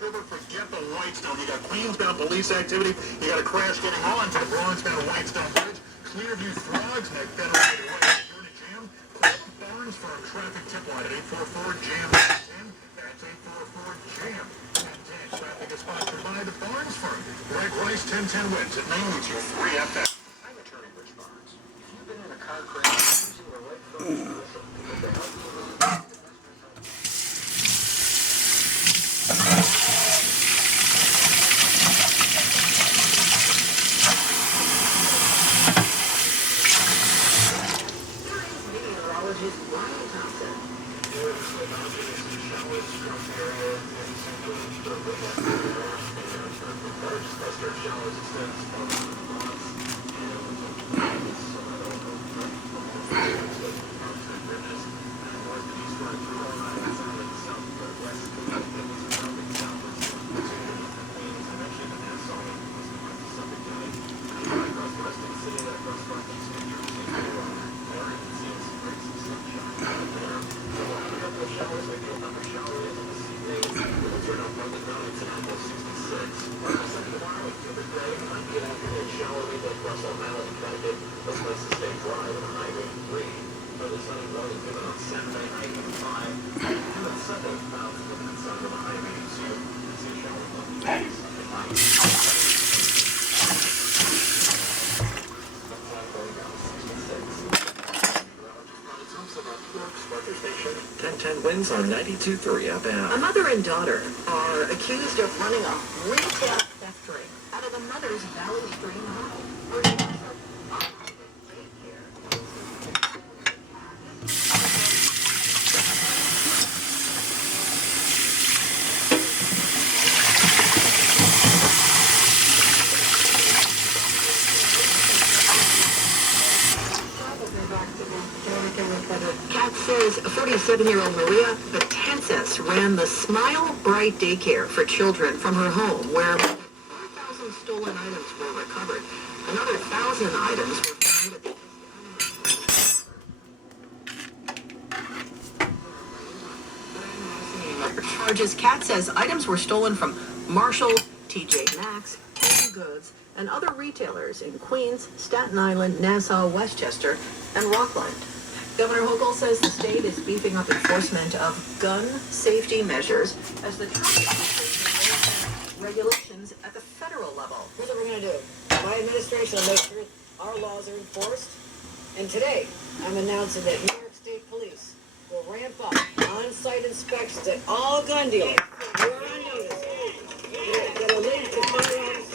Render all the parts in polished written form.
River, forget the Whitestone. You got Queensbound police activity. You got a crash getting on to the Bronxbound Whitestone Bridge. Clearview Throgs Neck Federated Way. You're in a jam. Call the Barnes Firm traffic tip line at 844-JAM 10. That's 844-JAM 10. Traffic is sponsored by the Barnes Firm. Greg Rice, 1010 wins. It now leads you 3 FM. I'm attorney Rich Barnes. If you've been in a car crash using the right phone, Wins on 92.3 FM. A mother and daughter are accused of running a retail theft ring out of the mother's Valley Stream home. Kat says 47-year-old Maria Betances ran the Smile Bright Daycare for children from her home, where 4,000 stolen items were recovered. Another 1,000 items were found at the charges. Kat says items were stolen from Marshall, TJ Maxx, Home Goods, and other retailers in Queens, Staten Island, Nassau, Westchester, and Rockland. Governor Hochul says the state is beefing up enforcement of gun safety measures as the traffic regulations at the federal level. Here's what we're going to do. My administration will make sure our laws are enforced. And today, I'm announcing that New York State Police will ramp up on-site inspections at all gun dealers. You're on notice. That are linked to firearms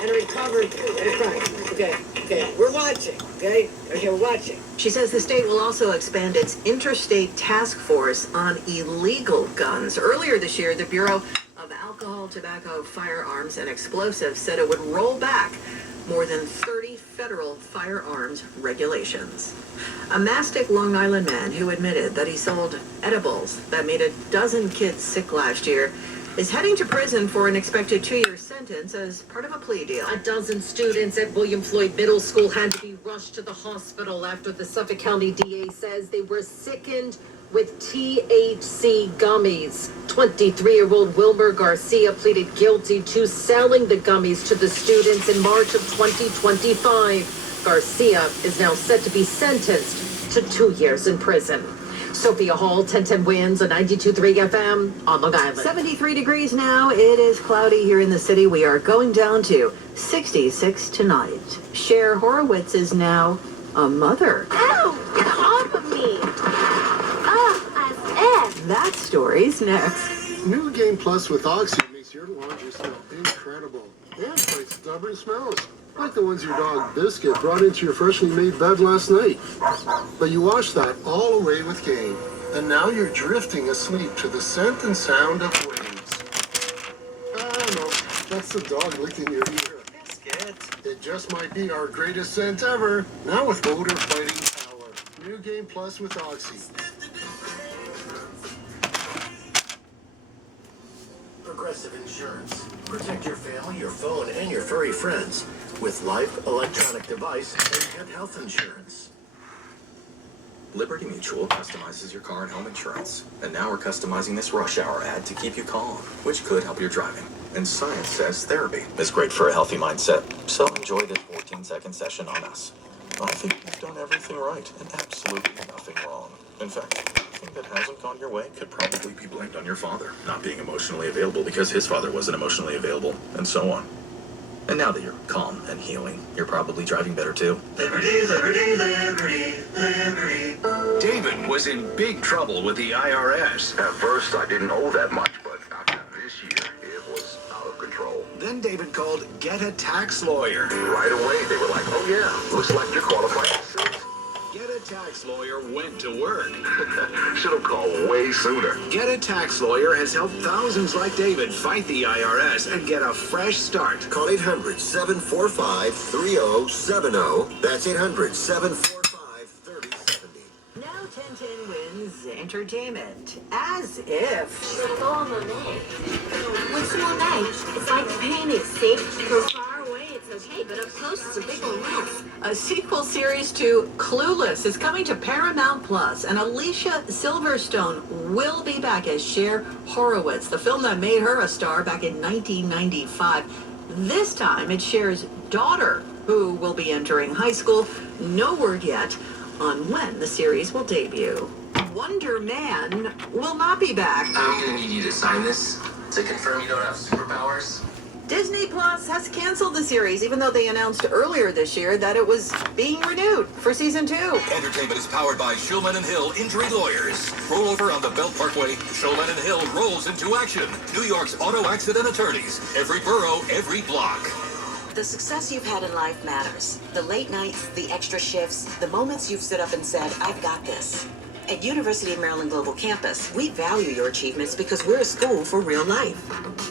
and are recovered at a crime. Okay, we're watching, okay, we're watching. She says the state will also expand its interstate task force on illegal guns. Earlier this year, the Bureau of Alcohol, Tobacco, Firearms, and Explosives said it would roll back more than 30 federal firearms regulations. A Mastic, Long Island man who admitted that he sold edibles that made a dozen kids sick last year is heading to prison for an expected 2-year sentence as part of a plea deal. A dozen students at William Floyd Middle School had to be rushed to the hospital after the Suffolk County DA says they were sickened with THC gummies. 23-year-old Wilmer Garcia pleaded guilty to selling the gummies to the students in March of 2025. Garcia is now set to be sentenced to 2 years in prison. Sophia Hall, 1010 wins on 92.3 FM on Long Island. 73 degrees now. It is cloudy here in the city. We are going down to 66 tonight. Cher Horowitz is now a mother. Oh, get off of me. That story's next. New Game Plus with Oxy makes your laundry smell incredible. And fight stubborn smells, like the ones your dog Biscuit brought into your freshly made bed last night. But you washed that all away with Game, and now you're drifting asleep to the scent and sound of waves. No, that's the dog licking your ear. Biscuit. It just might be our greatest scent ever, now with odor fighting power. New Game Plus with Oxy. Progressive Insurance. Protect your family, your phone, and your furry friends with life, electronic device, and pet health insurance. Liberty Mutual customizes your car and home insurance. And now we're customizing this rush hour ad to keep you calm, which could help your driving. And science says therapy is great for a healthy mindset. So enjoy this 14-second session on us. I think you've done everything right and absolutely nothing wrong. In fact, anything that hasn't gone your way could probably be blamed on your father not being emotionally available because his father wasn't emotionally available, and so on. And now that you're calm and healing, you're probably driving better too. Liberty, liberty, liberty, liberty. David was in big trouble with the IRS. At first, I didn't owe that much, but after this year, it was out of control. Then David called Get a Tax Lawyer. Right away, they were like, oh yeah, looks like you're qualified to sue. Get a Tax Lawyer went to work. Should have called way sooner. Get a Tax Lawyer has helped thousands like David fight the IRS and get a fresh start. Call 800-745-3070. That's 800-745-3070. Now 1010 wins entertainment. As if. What's more nice? It's like pain is safe. So far away, it's okay, but up close, it's a big old mess. A sequel series to Clueless is coming to Paramount Plus, and Alicia Silverstone will be back as Cher Horowitz, the film that made her a star back in 1995. This time, it's Cher's daughter who will be entering high school. No word yet on when the series will debut. Wonder Man will not be back. I'm gonna need you to sign this to confirm you don't have superpowers. Disney Plus has canceled the series, even though they announced earlier this year that it was being renewed for season 2. Entertainment is powered by Shulman & Hill Injury Lawyers. Roll over on the Belt Parkway. Shulman & Hill rolls into action. New York's auto accident attorneys. Every borough, every block. The success you've had in life matters. The late nights, the extra shifts, the moments you've stood up and said, I've got this. At University of Maryland Global Campus, we value your achievements because we're a school for real life.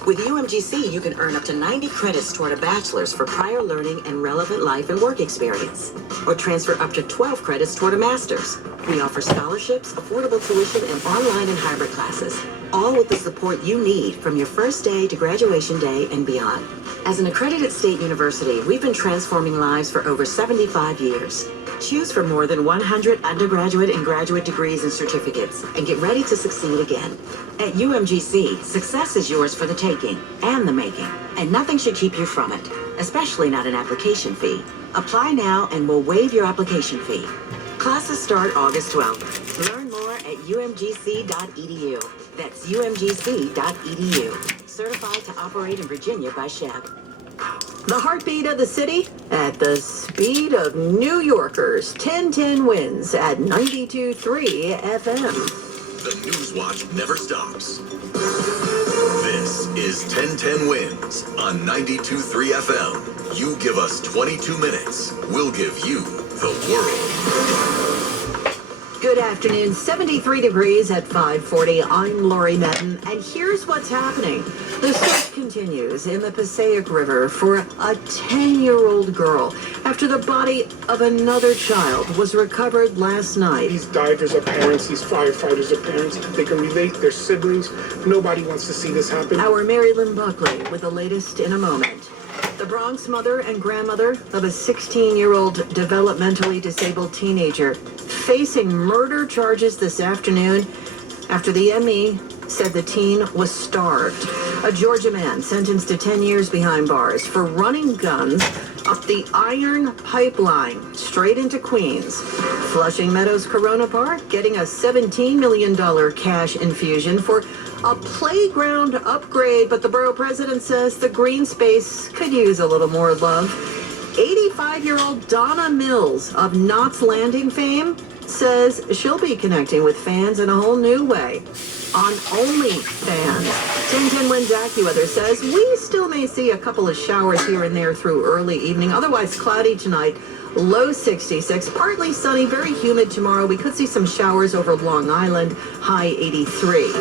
With UMGC, you can earn up to 90 credits toward a bachelor's for prior learning and relevant life and work experience, or transfer up to 12 credits toward a master's. We offer scholarships, affordable tuition, and online and hybrid classes, all with the support you need from your first day to graduation day and beyond. As an accredited state university, we've been transforming lives for over 75 years. Choose from more than 100 undergraduate and graduate degrees and certificates, and get ready to succeed again. At UMGC, success is yours for the taking and the making, and nothing should keep you from it, especially not an application fee. Apply now and we'll waive your application fee. Classes start August 12th. Learn more at umgc.edu. That's umgc.edu. Certified to operate in Virginia by Shep. The heartbeat of the city at the speed of New Yorkers. 1010 wins at 92.3 FM. The News Watch never stops. This is 1010 Wins on 92.3 FM. You give us 22 minutes, we'll give you the world. Good afternoon. 73 degrees at 5:40. I'm Lori Metten, and here's what's happening. The search continues in the Passaic River for a 10-year-old girl after the body of another child was recovered last night. These divers are parents, these firefighters are parents. They can relate, their siblings. Nobody wants to see this happen. Our Mary Lynn Buckley with the latest in a moment. The Bronx mother and grandmother of a 16-year-old developmentally disabled teenager facing murder charges this afternoon after the ME said the teen was starved. A Georgia man sentenced to 10 years behind bars for running guns up the iron pipeline straight into Queens. Flushing Meadows Corona Park getting a $17 million cash infusion for a playground upgrade, but the borough president says the green space could use a little more love. 85-year-old Donna Mills of Knott's Landing fame says she'll be connecting with fans in a whole new way on OnlyFans. 1010 Wins AccuWeather says we still may see a couple of showers here and there through early evening. Otherwise cloudy tonight. Low 66, partly sunny, very humid tomorrow. We could see some showers over Long Island, high 83.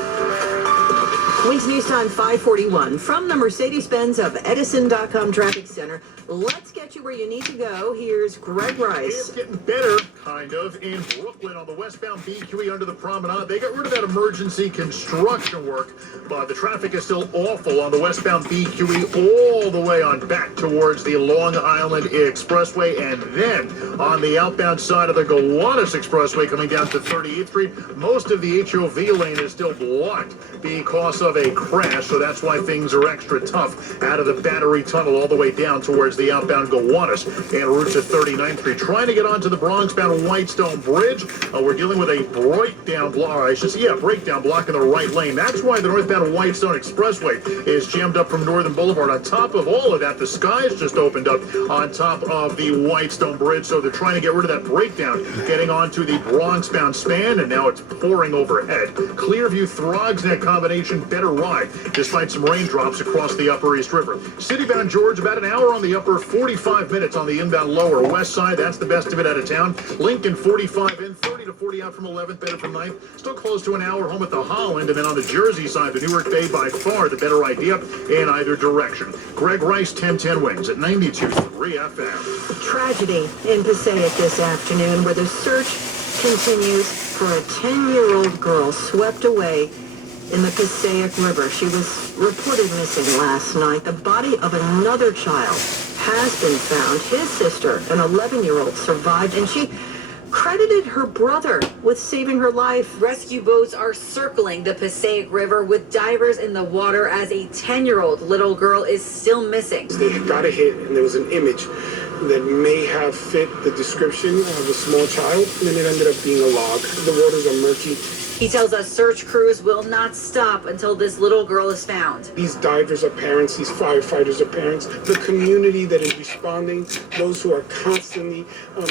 Wings News Time 541 from the Mercedes-Benz of Edison.com Traffic Center. Let's get you where you need to go. Here's Greg Rice. It's getting better, kind of, in Brooklyn on the westbound BQE under the promenade. They got rid of that emergency construction work, but the traffic is still awful on the westbound BQE all the way on back towards the Long Island Expressway, and then on the outbound side of the Gowanus Expressway coming down to 38th Street, most of the HOV lane is still blocked because of a crash, so that's why things are extra tough out of the Battery Tunnel all the way down towards the outbound Gowanus en route to 39th Street. Trying to get onto the Bronx-bound Whitestone Bridge, we're dealing with a breakdown block in the right lane. That's why the northbound Whitestone Expressway is jammed up from Northern Boulevard. On top of all of that, the skies just opened up on top of the Whitestone Bridge, so they're trying to get rid of that breakdown, getting onto the Bronx-bound span, and now it's pouring overhead. Clearview-Throgsneck combination, better ride, despite some raindrops across the Upper East River. Citywbound George, about an hour on the upper, 45 minutes on the inbound lower west side. That's the best of it out of town. Lincoln, 45 in, 30 to 40 out from 11th, better from 9th. Still close to an hour home at the Holland, and then on the Jersey side, the Newark Bay by far the better idea in either direction. Greg Rice, 1010 Wings at 92.3 FM. Tragedy in Passaic this afternoon where the search continues for a 10-year-old girl swept away in the Passaic River. She was reported missing last night. The body of another child has been found. His sister, an 11-year-old, survived, and she credited her brother with saving her life. Rescue boats are circling the Passaic River with divers in the water as a 10-year-old little girl is still missing. They got a hit, and there was an image that may have fit the description of a small child, and then it ended up being a log. The waters are murky. He tells us search crews will not stop until this little girl is found. These divers are parents, these firefighters are parents. The community that is responding, those who are constantly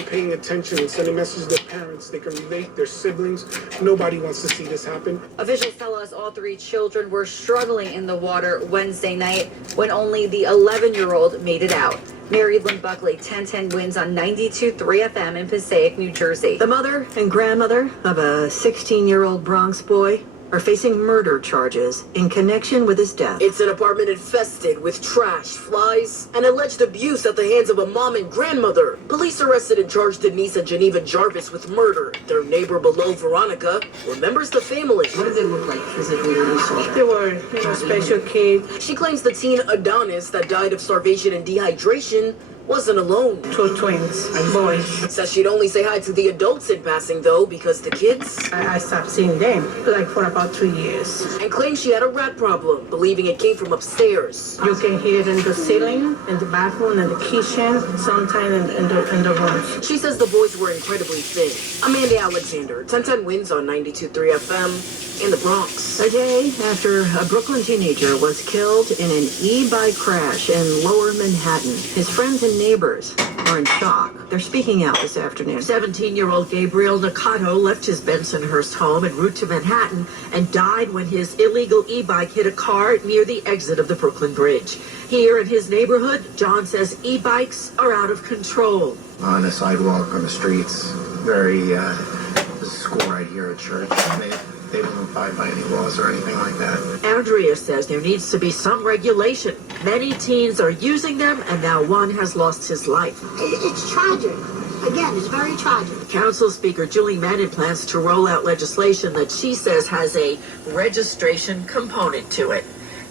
paying attention and sending messages to their parents, they can relate, their siblings. Nobody wants to see this happen. Officials tell us all three children were struggling in the water Wednesday night when only the 11-year-old made it out. Mary Lynn Buckley, 1010 Wins on 92.3 FM in Passaic, New Jersey. The mother and grandmother of a 16-year-old Bronx boy are facing murder charges in connection with his death. It's an apartment infested with trash, flies, and alleged abuse at the hands of a mom and grandmother. Police arrested and charged Denise and Geneva Jarvis with murder. Their neighbor below, Veronica, remembers the family. What did they look like physically when you saw them? They were, special kids. She claims the teen Adonis that died of starvation and dehydration wasn't alone. Two twins, boys. Says she'd only say hi to the adults in passing, though, because the kids... I stopped seeing them, like, for about 2 years. And claims she had a rat problem, believing it came from upstairs. You can hear it in the ceiling, in the bathroom, in the kitchen, sometimes in the rooms. She says the boys were incredibly thin. Amanda Alexander, 1010 Wins on 92.3 FM in the Bronx. A day after a Brooklyn teenager was killed in an e-bike crash in Lower Manhattan, his friends and neighbors are in shock. They're speaking out this afternoon. 17-year-old Gabriel Nakato left his Bensonhurst home en route to Manhattan and died when his illegal e-bike hit a car near the exit of the Brooklyn Bridge. Here in his neighborhood, John says e-bikes are out of control. On the sidewalk, on the streets, there's a school right here at church. They don't abide by any laws or anything like that. Andrea says there needs to be some regulation. Many teens are using them, and now one has lost his life. It's tragic. Again, it's very tragic. Council Speaker Julie Manning plans to roll out legislation that she says has a registration component to it.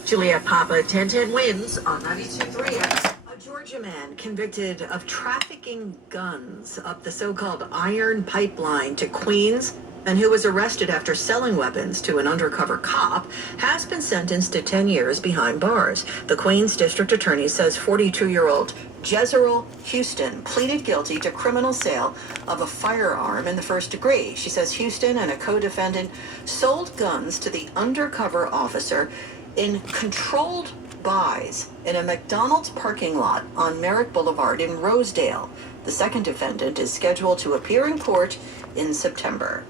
Juliette Papa, 1010 Wins on 92.3. A Georgia man convicted of trafficking guns up the so-called Iron Pipeline to Queens and who was arrested after selling weapons to an undercover cop, has been sentenced to 10 years behind bars. The Queens District Attorney says 42-year-old Jezreel Houston pleaded guilty to criminal sale of a firearm in the first degree. She says Houston and a co-defendant sold guns to the undercover officer in controlled buys in a McDonald's parking lot on Merritt Boulevard in Rosedale. The second defendant is scheduled to appear in court in September.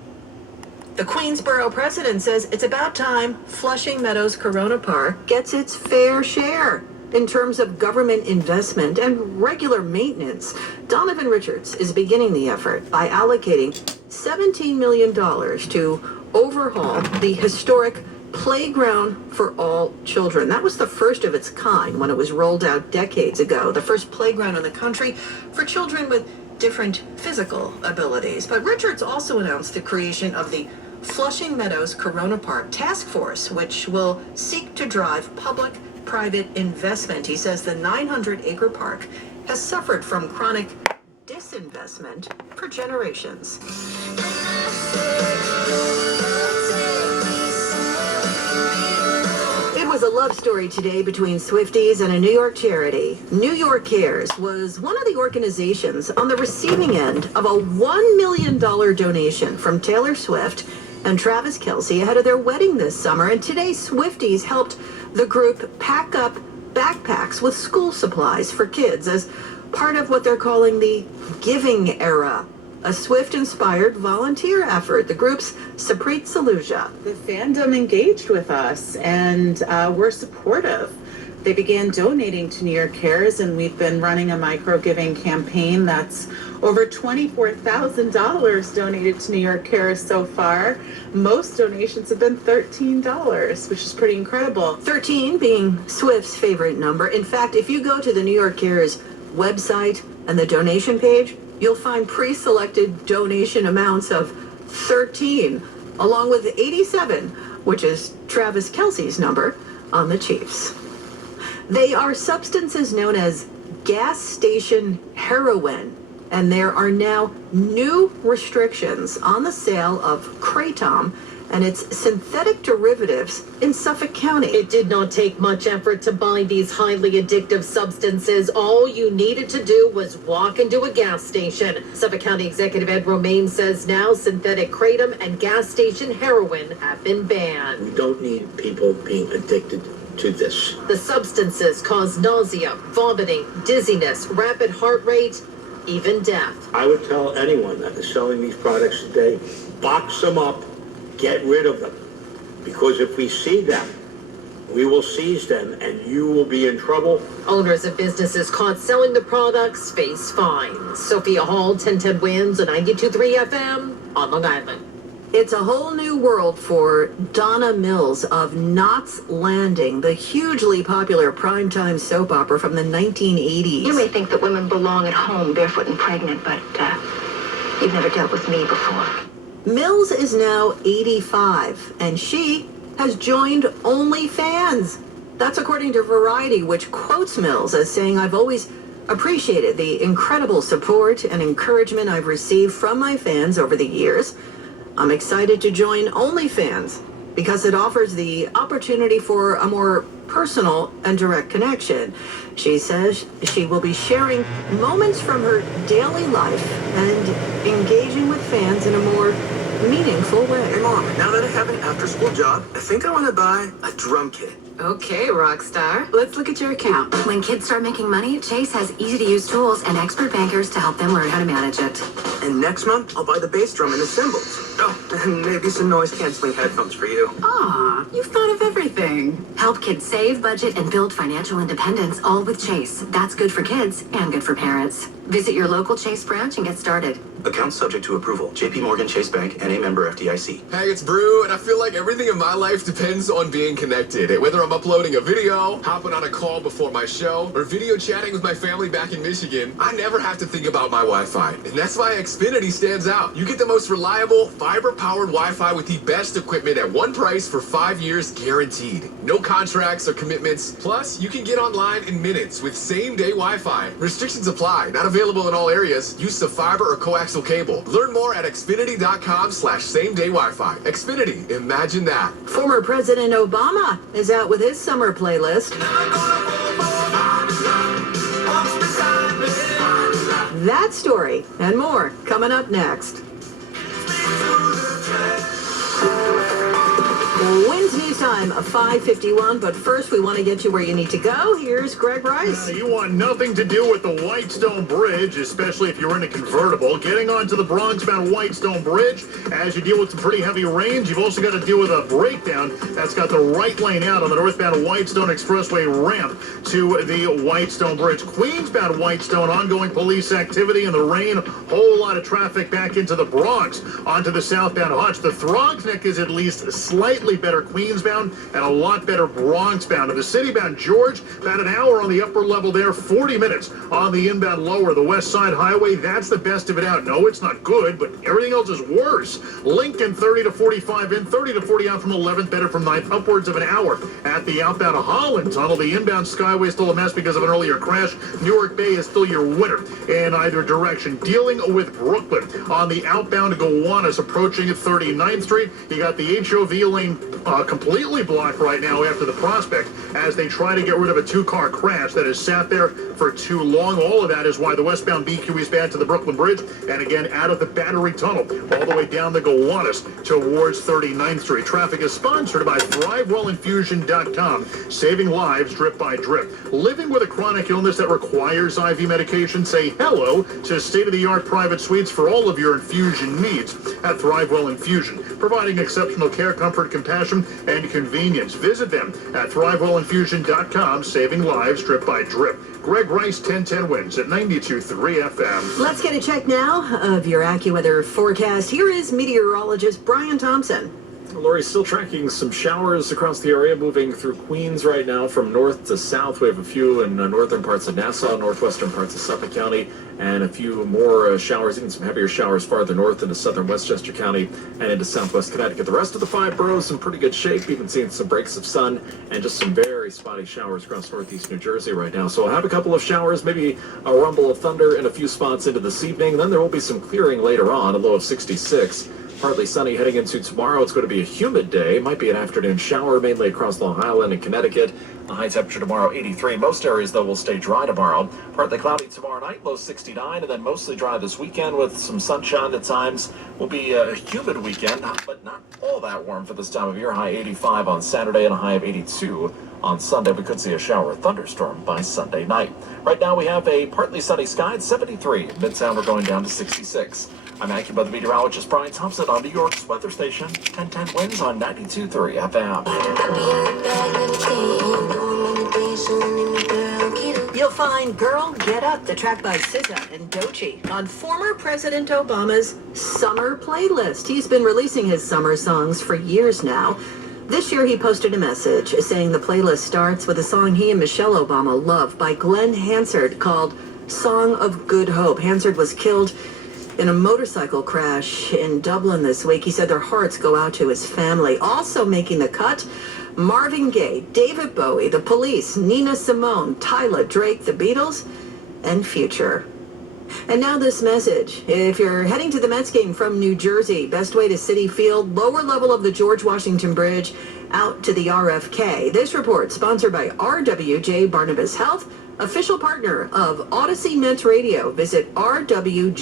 The Queensboro president says it's about time Flushing Meadows Corona Park gets its fair share in terms of government investment and regular maintenance. Donovan Richards is beginning the effort by allocating $17 million to overhaul the historic playground for all children. That was the first of its kind when it was rolled out decades ago. The first playground in the country for children with different physical abilities. But Richards also announced the creation of the Flushing Meadows Corona Park Task Force, which will seek to drive public-private investment. He says the 900-acre park has suffered from chronic disinvestment for generations. It was a love story today between Swifties and a New York charity. New York Cares was one of the organizations on the receiving end of a $1 million donation from Taylor Swift and Travis Kelce ahead of their wedding this summer. And today, Swifties helped the group pack up backpacks with school supplies for kids as part of what they're calling the Giving Era, a Swift-inspired volunteer effort. The group's Saprit Saluja. The fandom engaged with us and were supportive. They began donating to New York Cares, and we've been running a micro-giving campaign that's over $24,000 donated to New York Cares so far. Most donations have been $13, which is pretty incredible. 13 being Swift's favorite number. In fact, if you go to the New York Cares website and the donation page, you'll find pre-selected donation amounts of 13, along with 87, which is Travis Kelce's number, on the Chiefs. They are substances known as gas station heroin, and there are now new restrictions on the sale of kratom and its synthetic derivatives in Suffolk County. It did not take much effort to buy these highly addictive substances. All you needed to do was walk into a gas station. Suffolk County Executive Ed Romaine says now synthetic kratom and gas station heroin have been banned. We don't need people being addicted to this. The substances cause nausea, vomiting, dizziness, rapid heart rate, even death. I would tell anyone that is selling these products today, box them up, get rid of them. Because if we see them, we will seize them and you will be in trouble. Owners of businesses caught selling the products face fines. Sophia Hall, 1010 Wins, 92.3 FM on Long Island. It's a whole new world for Donna Mills of Knots Landing, the hugely popular primetime soap opera from the 1980s. You may think that women belong at home barefoot and pregnant, but you've never dealt with me before. Mills is now 85, and she has joined OnlyFans. That's according to Variety, which quotes Mills as saying, "I've always appreciated the incredible support and encouragement I've received from my fans over the years. I'm excited to join OnlyFans because it offers the opportunity for a more personal and direct connection." She says she will be sharing moments from her daily life and engaging with fans in a more meaningful way. Hey Mom, now that I have an after-school job, I think I want to buy a drum kit. Okay, Rockstar. Let's look at your account. When kids start making money, Chase has easy-to-use tools and expert bankers to help them learn how to manage it. And next month, I'll buy the bass drum and the cymbals. Oh, and maybe some noise-canceling headphones for you. Aw, you've thought of everything. Help kids save, budget, and build financial independence, all with Chase. That's good for kids and good for parents. Visit your local Chase branch and get started. Account subject to approval. J.P. Morgan Chase Bank, N.A. member FDIC. Hey, it's Brew, and I feel like everything in my life depends on being connected. Whether I'm uploading a video, hopping on a call before my show, or video chatting with my family back in Michigan, I never have to think about my Wi-Fi. And that's why Xfinity stands out. You get the most reliable, fiber-powered Wi-Fi with the best equipment at one price for 5 years guaranteed. No contracts or commitments. Plus, you can get online in minutes with same-day Wi-Fi. Restrictions apply. Not available in all areas. Use of fiber or coaxial cable. Learn more at xfinity.com/same-day Wi-Fi. Xfinity, imagine that. Former President Obama is out with his summer playlist. That story and more coming up next. Wins News Time, 5:51, but first we want to get you where you need to go. Here's Greg Rice. You want nothing to do with the Whitestone Bridge, especially if you're in a convertible. Getting onto the Bronx-bound Whitestone Bridge, as you deal with some pretty heavy rains, you've also got to deal with a breakdown that's got the right lane out on the northbound Whitestone Expressway ramp to the Whitestone Bridge. Queens-bound Whitestone, ongoing police activity in the rain, whole lot of traffic back into the Bronx, onto the southbound Hutch. The Throgs Neck is at least slightly better. Queens-bound westbound and a lot better Bronx-bound. And the city-bound George, about an hour on the upper level there, 40 minutes on the inbound lower. The West Side Highway, that's the best of it out. No, it's not good, but everything else is worse. Lincoln, 30 to 45 in, 30 to 40 out from 11th, better from 9th, upwards of an hour. At the outbound of Holland Tunnel, the inbound Skyway is still a mess because of an earlier crash. Newark Bay is still your winner in either direction. Dealing with Brooklyn on the outbound Gowanus approaching 39th Street. You got the HOV lane completely blocked right now after the Prospect as they try to get rid of a two-car crash that has sat there for too long. All of that is why the westbound BQ is bad to the Brooklyn Bridge and again out of the Battery Tunnel all the way down the Gowanus towards 39th Street. Traffic is sponsored by ThriveWellInfusion.com, saving lives drip by drip. Living with a chronic illness that requires IV medication, say hello to state-of-the-art private suites for all of your infusion needs at ThriveWell Infusion, providing exceptional care, comfort, compassion, and convenience. Visit them at ThriveWellInfusion.com, saving lives drip by drip. Greg Rice, 1010 wins at 92.3 FM. Let's get a check now of your AccuWeather forecast. Here is meteorologist Brian Thompson. Lori's still tracking some showers across the area, moving through Queens right now from north to south. We have a few in northern parts of Nassau, northwestern parts of Suffolk County, and a few more showers, even some heavier showers farther north into southern Westchester County and into southwest Connecticut. The rest of the 5 boroughs in pretty good shape, even seeing some breaks of sun and just some very spotty showers across northeast New Jersey right now. So we'll have a couple of showers, maybe a rumble of thunder in a few spots into this evening. Then there will be some clearing later on, a low of 66. Partly sunny heading into tomorrow. It's going to be a humid day. Might be an afternoon shower, mainly across Long Island and Connecticut. The high temperature tomorrow, 83. Most areas, though, will stay dry tomorrow. Partly cloudy tomorrow night, low 69, and then mostly dry this weekend with some sunshine at times. Will be a humid weekend, but not all that warm for this time of year. High 85 on Saturday and a high of 82 on Sunday. We could see a shower or thunderstorm by Sunday night. Right now, we have a partly sunny sky at 73. Mid-Sound, we're going down to 66. I'm AccuWeather meteorologist Brian Thompson on New York's weather station. 1010 wins on 92.3 FM. You'll find Girl Get Up, the track by SZA and Doechii, on former President Obama's summer playlist. He's been releasing his summer songs for years now. This year he posted a message saying the playlist starts with a song he and Michelle Obama love by Glenn Hansard called Song of Good Hope. Hansard was killed in a motorcycle crash in Dublin this week. He said their hearts go out to his family. Also making the cut, Marvin Gaye, David Bowie, The Police, Nina Simone, Tyler, Drake, The Beatles, and Future. And now this message. If you're heading to the Mets game from New Jersey, best way to Citi Field, lower level of the George Washington Bridge, out to the RFK. This report sponsored by RWJ Barnabas Health, official partner of Odyssey Net Radio. Visit rwjbh.org.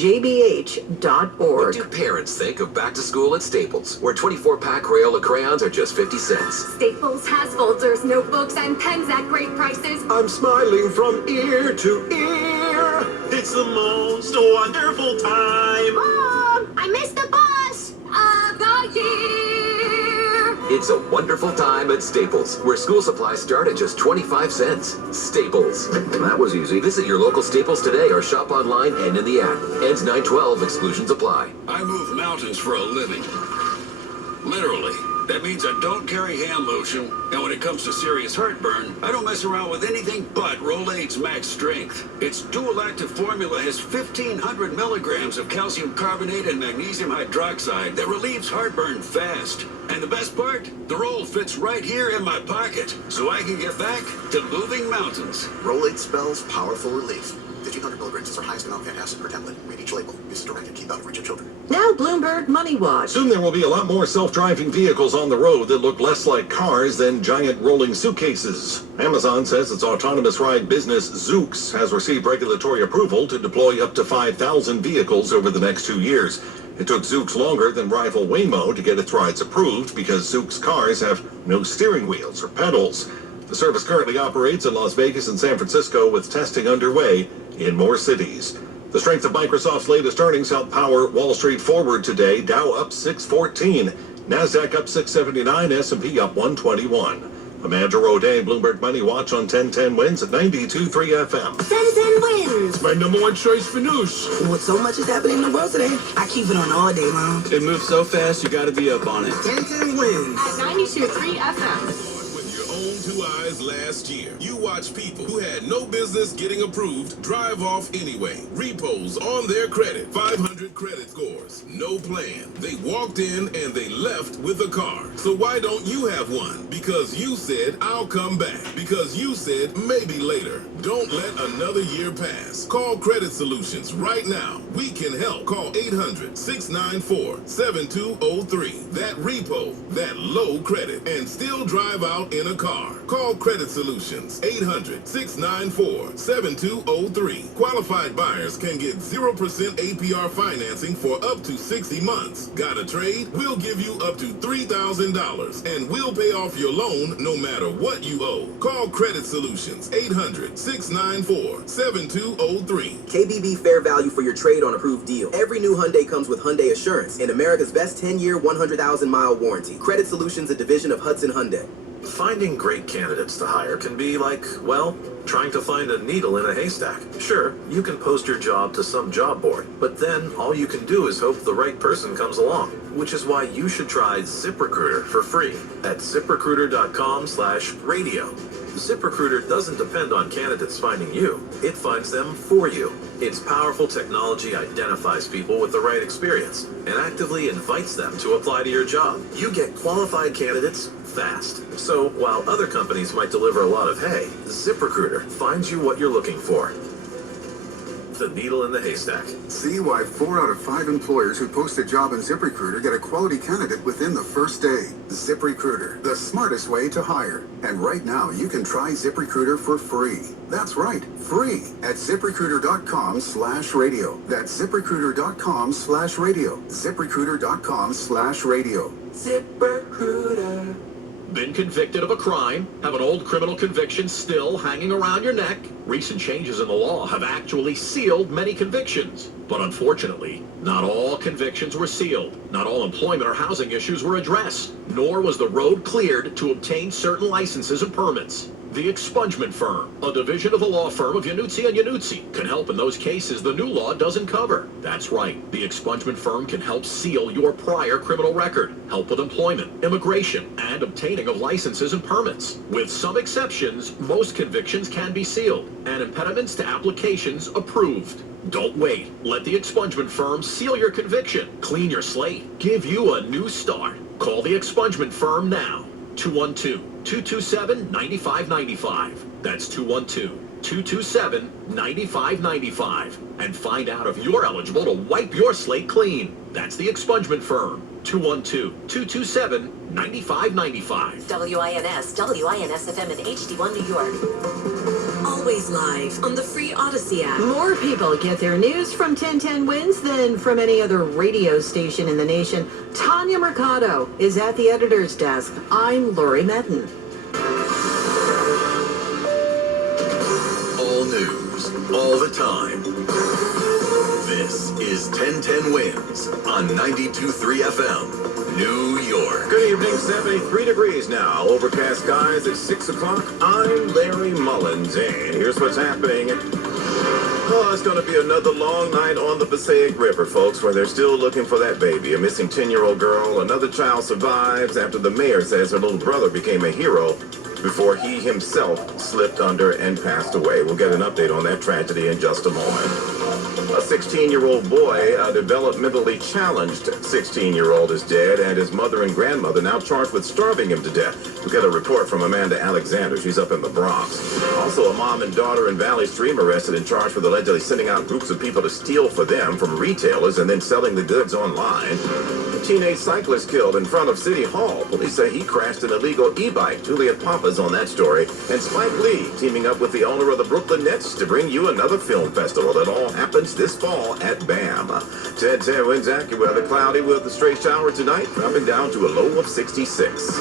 What do parents think of back to school at Staples, where 24-pack Crayola crayons are just 50 cents? Staples has folders, notebooks, and pens at great prices. I'm smiling from ear to ear. It's the most wonderful time. Mom, I missed the bus of the year. It's a wonderful time at Staples, where school supplies start at just 25 cents. Staples. That was easy. Visit your local Staples today or shop online and in the app. Ends 9/12. Exclusions apply. I move mountains for a living. Literally. That means I don't carry hand lotion, and when it comes to serious heartburn, I don't mess around with anything but Rolaids Max Strength. Its dual-active formula has 1,500 milligrams of calcium carbonate and magnesium hydroxide that relieves heartburn fast. And the best part? The roll fits right here in my pocket, so I can get back to moving mountains. Rolaids spells powerful relief. 1,500 milligrams is our highest amount of antacid per template. Read each label. Use directed. Keep out of reach of children. Now Bloomberg Money Watch. Soon there will be a lot more self-driving vehicles on the road that look less like cars than giant rolling suitcases. Amazon says its autonomous ride business, Zoox, has received regulatory approval to deploy up to 5,000 vehicles over the next 2 years. It took Zoox longer than rival Waymo to get its rides approved because Zoox cars have no steering wheels or pedals. The service currently operates in Las Vegas and San Francisco with testing underway in more cities. The strength of Microsoft's latest earnings helped power Wall Street forward today. Dow up 614, NASDAQ up 679, S&P up 121. Amanda Roday, Bloomberg Money Watch on 1010 wins at 92.3 FM. 1010 wins. It's my number one choice for news. With so much is happening in the world today, I keep it on all day long. It moves so fast, you gotta be up on it. 1010 wins. At 92. 92.3 FM. With your own two eyes last year, you watched people who had no business getting approved drive off anyway. Repos on their credit, 500 credit scores, no plan. They walked in and they left with a car. So why don't you have one? Because you said, I'll come back. Because you said, maybe later. Don't let another year pass. Call Credit Solutions right now. We can help. Call 800-694-7203. That repo, that low credit, and still drive out in a car. Call Credit Solutions, 800-694-7203. Qualified buyers can get 0% APR financing for up to 60 months. Got a trade? We'll give you up to $3,000, and we'll pay off your loan no matter what you owe. Call Credit Solutions, 800-694-7203. KBB Fair Value for your trade on approved deal. Every new Hyundai comes with Hyundai Assurance and America's best 10-year, 100,000-mile warranty. Credit Solutions, a division of Hudson Hyundai. Finding great candidates to hire can be like, well, trying to find a needle in a haystack. Sure, you can post your job to some job board, but then all you can do is hope the right person comes along, which is why you should try ZipRecruiter for free at ZipRecruiter.com/radio. ZipRecruiter doesn't depend on candidates finding you. It finds them for you. Its powerful technology identifies people with the right experience and actively invites them to apply to your job. You get qualified candidates fast. So while other companies might deliver a lot of hay, ZipRecruiter finds you what you're looking for. The needle in the haystack. See why 4 out of 5 employers who post a job in ZipRecruiter get a quality candidate within the first day. ZipRecruiter, the smartest way to hire. And right now, you can try ZipRecruiter for free. That's right, free at ZipRecruiter.com/radio. That's ZipRecruiter.com/radio. ZipRecruiter.com/radio. ZipRecruiter. Been convicted of a crime? Have an old criminal conviction still hanging around your neck? Recent changes in the law have actually sealed many convictions. But unfortunately, not all convictions were sealed. Not all employment or housing issues were addressed. Nor was the road cleared to obtain certain licenses and permits. The Expungement Firm, a division of the law firm of Yanuzzi & Yanuzzi, can help in those cases the new law doesn't cover. That's right, the Expungement Firm can help seal your prior criminal record, help with employment, immigration, and obtaining of licenses and permits. With some exceptions, most convictions can be sealed, and impediments to applications approved. Don't wait. Let the Expungement Firm seal your conviction, clean your slate, give you a new start. Call the Expungement Firm now. 212-227-9595. That's 212-227-9595. And find out if you're eligible to wipe your slate clean. That's the Expungement Firm. 212-227-9595. WINS FM in HD1 New York. Always live on the free Odyssey app. More people get their news from 1010 Wins than from any other radio station in the nation. Tanya Mercado is at the editor's desk. I'm Lori Metten. All news, all the time. This is 1010 Wins on 92.3 FM, New York. Good evening, 73 degrees now. Overcast skies at 6 o'clock. I'm Larry Mullins, and here's what's happening. Oh, it's going to be another long night on the Passaic River, folks, where they're still looking for that baby. A missing 10-year-old girl. Another child survives after the mayor says her little brother became a hero before he himself slipped under and passed away. We'll get an update on that tragedy in just a moment. A 16-year-old boy, a developmentally challenged 16-year-old, is dead, and his mother and grandmother now charged with starving him to death. We'll get a report from Amanda Alexander. She's up in the Bronx. Also, a mom and daughter in Valley Stream arrested and charged with allegedly sending out groups of people to steal for them from retailers and then selling the goods online. A teenage cyclist killed in front of City Hall. Police say he crashed an illegal e-bike. Juliet Papa's on that story. And Spike Lee teaming up with the owner of the Brooklyn Nets to bring you another film festival. It all happens this fall at BAM. 1010 Wins AccuWeather. Cloudy with a stray shower tonight, dropping down to a low of 66.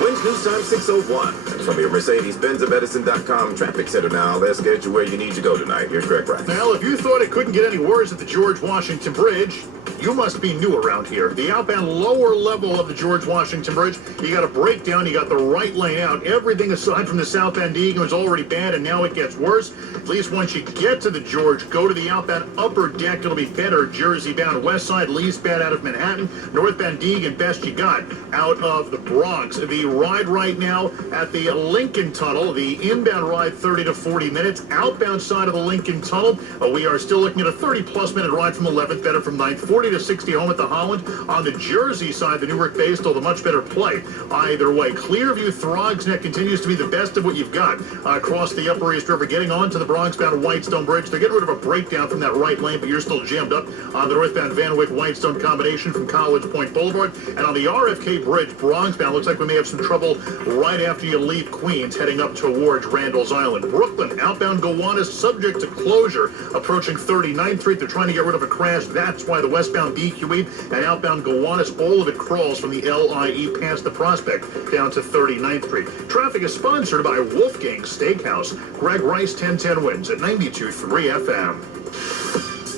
Winds news time 6:01. From your Mercedes-Benz of Edison.com traffic center now. Let's get you where you need to go tonight. Here's Greg Price. Well, if you thought it couldn't get any worse at the George Washington Bridge, you must be new around here. The outbound lower level of the George Washington Bridge, you got a breakdown, you got the right lane out. Everything aside from the southbound Eagan was already bad, and now it gets worse. At least once you get to the George, go to the outbound upper deck. It'll be better. Jersey bound west side, least bad out of Manhattan. Northbound Eagan, best you got out of the Bronx. The ride right now at the Lincoln Tunnel, the inbound ride 30 to 40 minutes. Outbound side of the Lincoln Tunnel, we are still looking at a 30-plus minute ride from 11th, better from 9th, 40 to 60 home at the Holland. On the Jersey side, the Newark Bay still the much better play. Either way, Clearview, Throgs Neck continues to be the best of what you've got across the Upper East River, getting onto the Bronx-bound Whitestone Bridge. They're getting rid of a breakdown from that right lane, but you're still jammed up on the northbound Van Wyck-Whitestone combination from College Point Boulevard. And on the RFK Bridge, Bronx-bound, looks like we may have some trouble right after you leave Queens, heading up towards Randall's Island. Brooklyn, outbound Gowanus, subject to closure, approaching 39th Street. They're trying to get rid of a crash. That's why the westbound BQE and outbound Gowanus, all of it crawls from the LIE past the Prospect down to 39th Street. Traffic is sponsored by Wolfgang Steakhouse. Greg Rice, 1010 wins at 92.3 FM.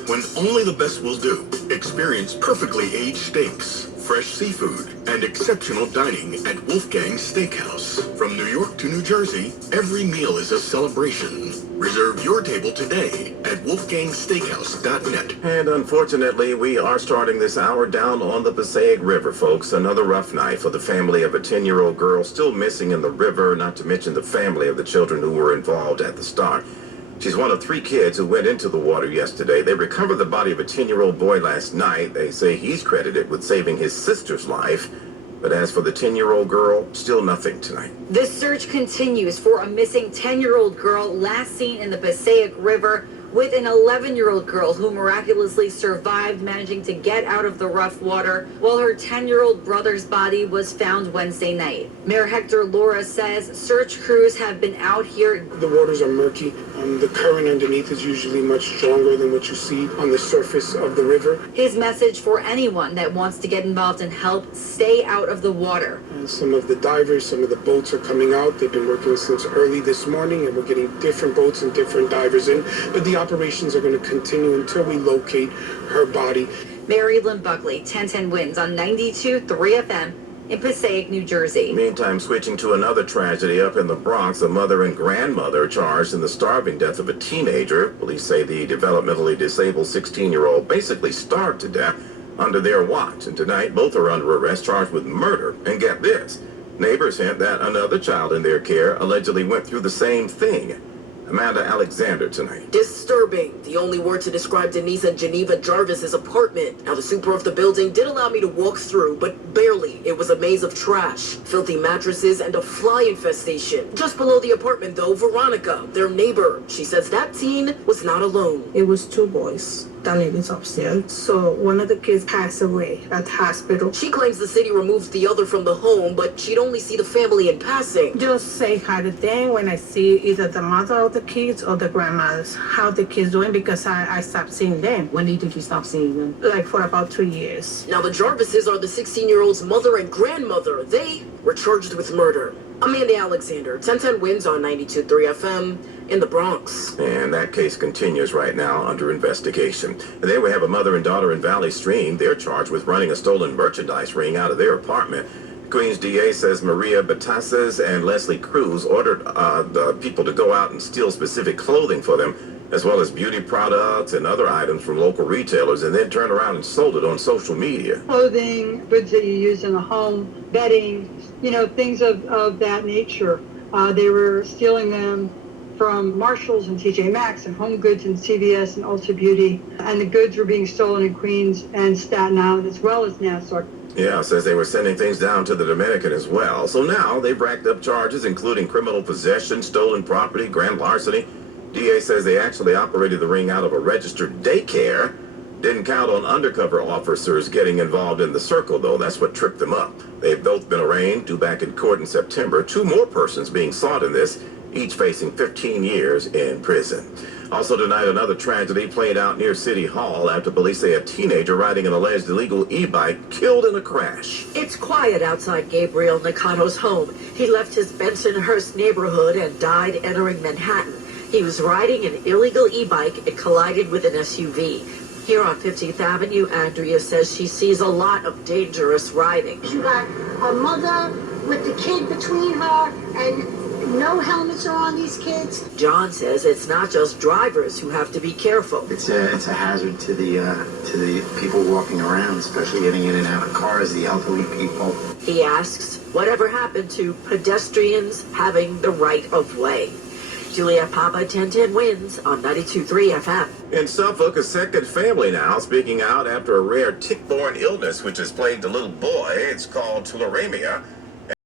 When only the best will do, experience perfectly aged steaks, fresh seafood, and exceptional dining at Wolfgang Steakhouse. From New York to New Jersey, every meal is a celebration. Reserve your table today at wolfgangsteakhouse.net. And unfortunately, we are starting this hour down on the Passaic River, folks. Another rough night for the family of a 10-year-old girl still missing in the river, not to mention the family of the children who were involved at the start. She's one of 3 kids who went into the water yesterday. They recovered the body of a 10-year-old boy last night. They say he's credited with saving his sister's life. But as for the 10-year-old girl, still nothing tonight. The search continues for a missing 10-year-old girl last seen in the Passaic River, with an 11-year-old girl who miraculously survived, managing to get out of the rough water, while her 10-year-old brother's body was found Wednesday night. Mayor Hector Laura says search crews have been out here. The waters are murky. The current underneath is usually much stronger than what you see on the surface of the river. His message for anyone that wants to get involved and help, stay out of the water. And some of the divers, some of the boats are coming out. They've been working since early this morning, and we're getting different boats and different divers in. But the operations are going to continue until we locate her body. Mary Lynn Buckley, 1010 wins on 92.3 FM in Passaic, New Jersey. Meantime, switching to another tragedy up in the Bronx, a mother and grandmother charged in the starving death of a teenager. Police say the developmentally disabled 16-year-old basically starved to death under their watch. And tonight, both are under arrest, charged with murder. And get this, neighbors hint that another child in their care allegedly went through the same thing. Amanda Alexander tonight. Disturbing. The only word to describe Denise and Geneva Jarvis's apartment. Now, the super of the building did allow me to walk through, but barely. It was a maze of trash, filthy mattresses, and a fly infestation. Just below the apartment, though, Veronica, their neighbor. She says that teen was not alone. It was 2 boys that lives upstairs. So one of the kids passed away at the hospital. She claims the city removed the other from the home, but she'd only see the family in passing. Just say hi to them when I see either the mother of the kids or the grandmothers. How the kids doing, because I stopped seeing them. When do you think you stopped seeing them? Like for about 2 years. Now the Jarvises are the 16-year-old's mother and grandmother. They were charged with murder. Amanda Alexander, 1010 wins on 92.3 FM in the Bronx. And that case continues right now under investigation. And then we have a mother and daughter in Valley Stream. They're charged with running a stolen merchandise ring out of their apartment. Queens DA says Maria Batases and Leslie Cruz ordered the people to go out and steal specific clothing for them, as well as beauty products and other items from local retailers, and then turn around and sold it on social media. Clothing, goods that you use in the home, bedding, things of that nature. They were stealing them from Marshalls and TJ Maxx and Home Goods and CVS and Ulta Beauty. And the goods were being stolen in Queens and Staten Island as well as Nassau. Yeah, says they were sending things down to the Dominican as well. So now they've racked up charges, including criminal possession, stolen property, grand larceny. DA says they actually operated the ring out of a registered daycare. Didn't count on undercover officers getting involved in the circle, though. That's what tripped them up. They've both been arraigned, due back in court in September. 2 more persons being sought in this, each facing 15 years in prison. Also tonight, another tragedy played out near City Hall after police say a teenager riding an alleged illegal e-bike killed in a crash. It's quiet outside Gabriel Nakato's home. He left his Bensonhurst neighborhood and died entering Manhattan. He was riding an illegal e-bike and collided with an SUV. Here on 15th Avenue, Andrea says she sees a lot of dangerous riding. You got a mother with the kid between her, and no helmets are on these kids. John says it's not just drivers who have to be careful. It's a hazard to the people walking around, especially getting in and out of cars, the elderly people. He asks, whatever happened to pedestrians having the right of way? Julia Papa, 1010 wins on 92.3 FM. In Suffolk, a second family now speaking out after a rare tick-borne illness which has plagued a little boy. It's called tularemia.